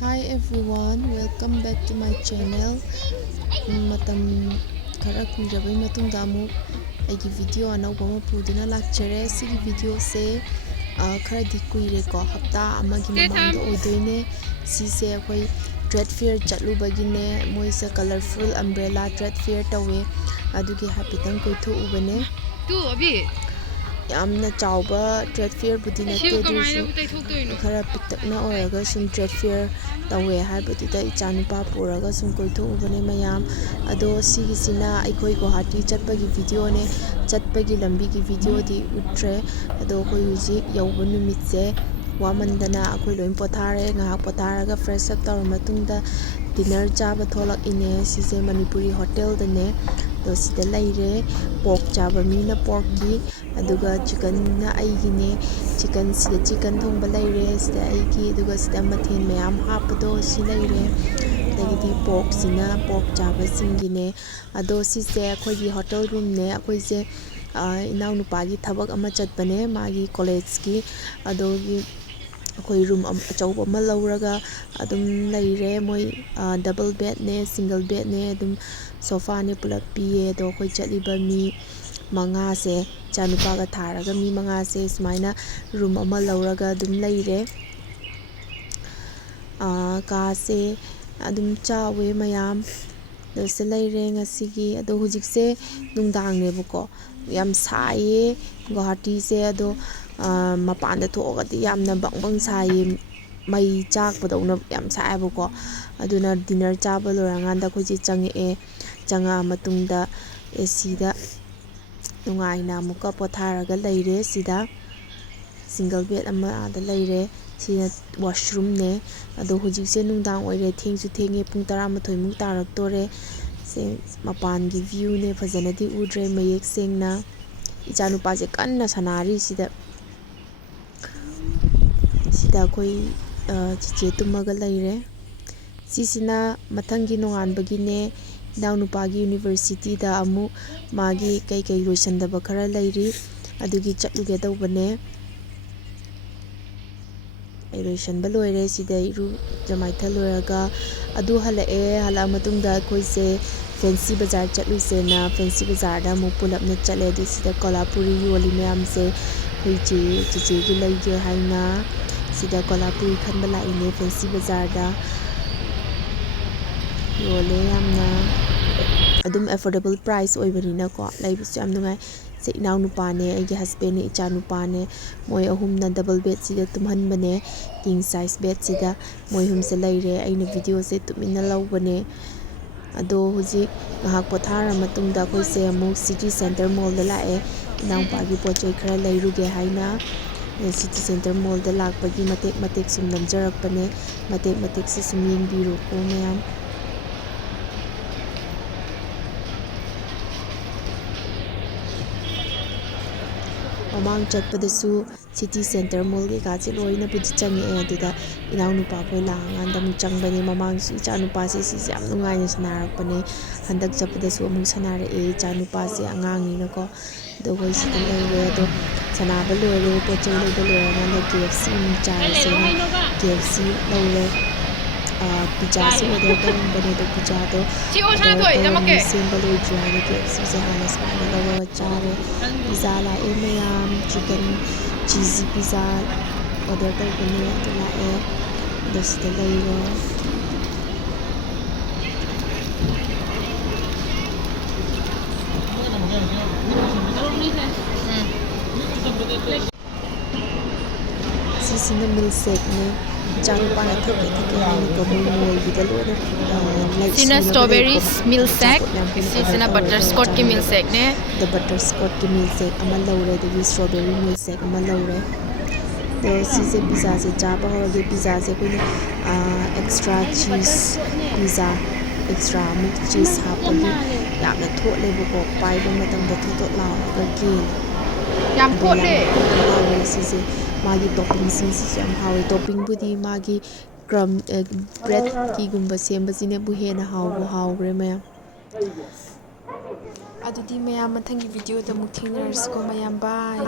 Hi everyone, welcome back to my channel. Matam khara kuirabay matungda amuk aigi video anauba ama puduna lakjare. Sigi video se khara di kuire ko hapta amagi mamangda oidoine. Sise akhoi trade fair chatlubagine moise colorful umbrella trade fair tawe adugi hapitang koitho ubane. Yamna chawba trade fair budi natte dusu khara pitakna oraga sum trade fair tawe haibudida ichanupa puraga sum koitho ubane mayam ado sigisina aikoi Guwahati chatpagi video ne chatpagi lambi gi video di utre ado koi uji yauba numitse wamandana akoi loin pothare ngahak potharaga fresh up tawra matungda dinner chaba tholak ine sise Manipuri hotel dane do sida laire pork chaba mina pork gi aduga chicken na aigine chicken sida chicken thongba laire sida aigi aduga sida mathen mayam hapado si laire dagidi pork sina pork chaba singine ado sise akhoi hotel room ne akhoi se inaw nupagi thabak ama chatbane magi college gi adogi akhoi room achauba ama lauraga adum laire moi double bed ne single bed ne adum sofa ne pulak piye do akhoi chaliba mi manga se chanupaga tharaga mi manga se sumaina room ama lauraga adum laire ka se adum chawe mayam dose laire ngasigi ado hujikse nungdang nebako yam saaye Guwahati se ado mapanda thogadi yamna bangbang saaye mai chakpadawna yam saayabako aduna dinner chaba loranganda khoji change changa matungda AC da nungaina muka potharaga laire sida single bed ama ada laire sina washroom ne ado hujikse nungdang oire thengsu thenge pung 11 muk tarak tore se mapan gi view ne fajanadi udre mayek sengna ichanupa se kanna sanari sida koi chiche tumaga laire sisina mathangi nonganbagine naunupagi university da amu magi kai loisandaba khara lairi adugi chatluge tawbane loisanba loire sida iru jamaitha loiraga adu hala matungda koise fancy bazar chatluse na fancy bazar da mu pulapna chale adu sida kolhapuri yoli mayam se khoiche chiche gi laige haina sida kolhapuri khanba la ine fancy bazar da yole yamna adum affordable price oibarina ko laibisu yam nungai se inaw nupane aigi husband ne icha nupane moi ahumna double bed sida tumhanbane king size bed sida moi humse laire aina video se tumina lawbane ado huji ngahak pothara matungda khoise amuk city center mall da lae inaw pagi pochoi khara lairuge haina city center mall da lakpagi matek sum namjarakpane matek se sum yengbiru ko mayam mamang chatpadasu city center mall ge kaje loina budi change aduda inaw nupa koi langanda mu changbani mamang su icha nupa se si yam nungai na sanarakpane handak chapadasu amu sanara icha nupa se angangi nako do goi sita laire do sanaba loire pochai loida loire nganda KFC mu chare se na KFC laure pizza se order tawbane do pizza do simba loidra na KFC se hana smana lawa chare pizza la mayam chicken cheesy pizza order tawbane adu lae do sita laire sisina milkshake ne chanupa na thake haini ko mol gi dalona Sina strawberries milkshake sina butterscotch ki milkshake ne the butterscotch ki milkshake ama laure the strawberry milkshake ama laure to sise pizza se chapa hoge pizza se ko extra cheese pizza extra mu cheese hapagi yamna thole bo pai bo matam da thot law ga ki yam thole sise magi topping si yam hawe topping budi magi crumb bread ki gumba sembasine bu hena hawre mayam adudi mayam mathangi video da mu thingnars ko mayam bye